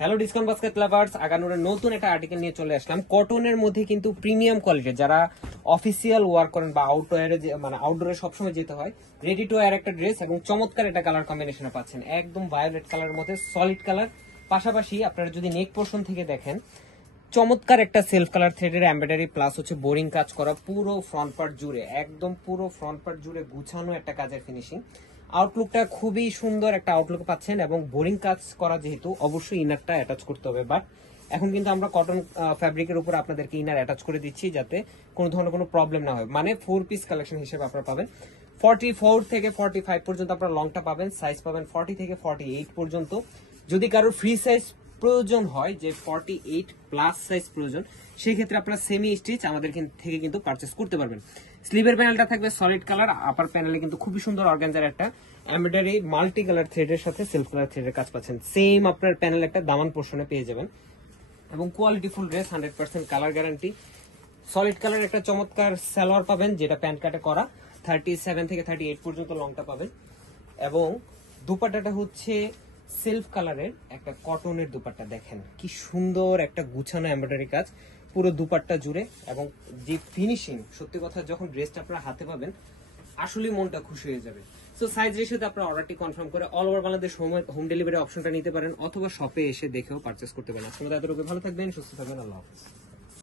Hello discount basket lovers, আগানোরের নতুন একটা article নিয়ে চলে আসলাম। কটনের মধ্যে কিন্তু প্রিমিয়াম কোয়ালিটির, যারা অফিসিয়াল ওয়ার্ক করেন বা আউটডোরে মানে আউটডোরে সবসময় যেতে হয়, রেডি টু ওয়্যার একটা ড্রেস এবং চমৎকার একটা কালার কম্বিনেশনে পাচ্ছেন। একদম ভায়োলেট কালারের মধ্যে সলিড কালার, পাশাপাশি আপনারা যদি নেক পোর্শন থেকে দেখেন, চমৎকার একটা সেলফ কালার থ্রেডের এমব্রয়ডারি প্লাস হচ্ছে বোরিং কাজ করা পুরো ফ্রন্ট পার্ট জুড়ে, একদম পুরো ফ্রন্ট পার্ট জুড়ে গুছানো একটা কাজের ফিনিশিং। আউটলুকটা খুবই সুন্দর একটা আউটলুক পাচ্ছেন এবং বোরিং কাজ করা যেহেতু অবশ্যই ইনারটা অ্যাটাচ করতে হবে, বাট এখন কিন্তু আমরা কটন ফ্যাব্রিকের উপর আপনাদেরকে ইনার অ্যাটাচ করে দিচ্ছি যাতে কোনো ধরনের কোনো প্রবলেম না হয়। মানে 4 পিস কালেকশন হিসেবে আপনারা পাবেন 44 থেকে 45 পর্যন্ত আপনারা লংটা পাবেন, সাইজ পাবেন 40 থেকে 48 পর্যন্ত। যদি কারোর ফ্রি সাইজ প্রয়োজন হয়, যে 48 প্লাস সাইজ প্রয়োজন, সেই ক্ষেত্রে আপনারা সেমি স্টিচ আমাদের থেকে কিন্তু পারচেস করতে পারবেন। স্লিভের প্যানেলটা থাকবে সলিড কালার, আপার প্যানেলে কিন্তু খুবই সুন্দর অর্গানজার একটা এমব্রয়ডারি মাল্টি কালার থ্রেডের সাথে সেলফ কালার থ্রেডের কাজ পাচ্ছেন। সেম আপনার প্যানেল একটা দামান পোর্শনে পেয়ে যাবেন এবং quality full dress, 100% colour guarantee. Solid colour একটা চমৎকার সালোয়ার পাবেন যেটা প্যান্ট কাটে করা, 37 থেকে 38 পর্যন্ত লংটা পাবেন। এবং দুপাট্টাটা হচ্ছে সেলফ কালারের একটা কটনের দুপাট্টা, দেখেন কি সুন্দর একটা গুছানো এমব্রয়ডারি কাজ পুরো দুপাট্টা জুড়ে। এবং যে ফিনিশিং, সত্যি কথা যখন ড্রেসটা আপনারা হাতে পাবেন আসলেই মনটা খুশি হয়ে যাবে। সো সাইজ রেশিওতে আপনারা অর্ডারটি কনফার্ম করে all over Bangladesh home delivery অপশনটা নিতে পারেন, অথবা শপে এসে দেখেও পারচেস করতে পারেন। আপনারা এতটুকু ভালো থাকবেন, সুস্থ থাকবেন, আল্লাহ হাফেজ।